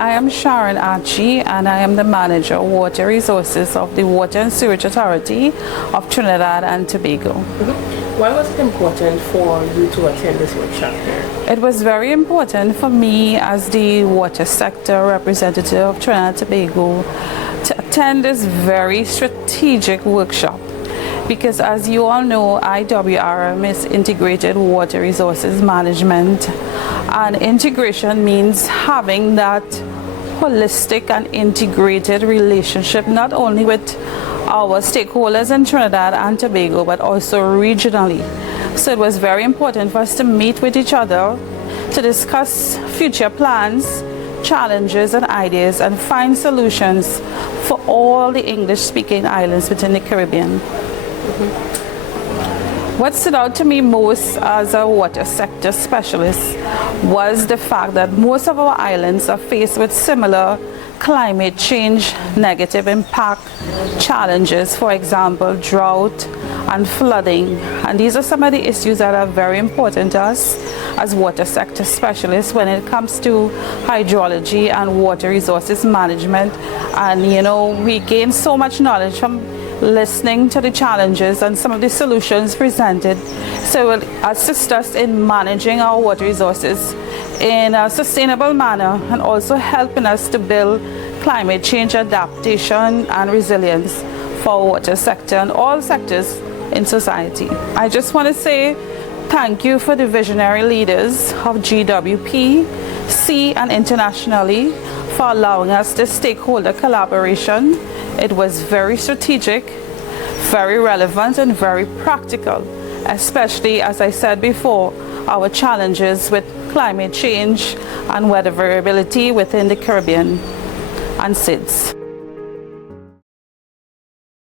I am Sharon Archie, and I am the Manager of Water Resources of the Water and Sewerage Authority of Trinidad and Tobago. Why was it important for you to attend this workshop here? It was very important for me as the water sector representative of Trinidad and Tobago to attend this very strategic workshop. Because as you all know, IWRM is Integrated Water Resources Management, and integration means having that holistic and integrated relationship not only with our stakeholders in Trinidad and Tobago but also regionally. So it was very important for us to meet with each other to discuss future plans, challenges and ideas, and find solutions for all the English-speaking islands within the Caribbean. What stood out to me most as a water sector specialist was the fact that most of our islands are faced with similar climate change negative impact challenges, for example, drought and flooding. And these are some of the issues that are very important to us as water sector specialists when it comes to hydrology and water resources management. And you know, we gain so much knowledge from listening to the challenges and some of the solutions presented, so it will assist us in managing our water resources in a sustainable manner and also helping us to build climate change adaptation and resilience for our water sector and all sectors in society. I just want to say thank you for the visionary leaders of GWP-C and internationally for allowing us this stakeholder collaboration. It was very strategic, very relevant and very practical, especially, as I said before, our challenges with climate change and weather variability within the Caribbean and CSIDS.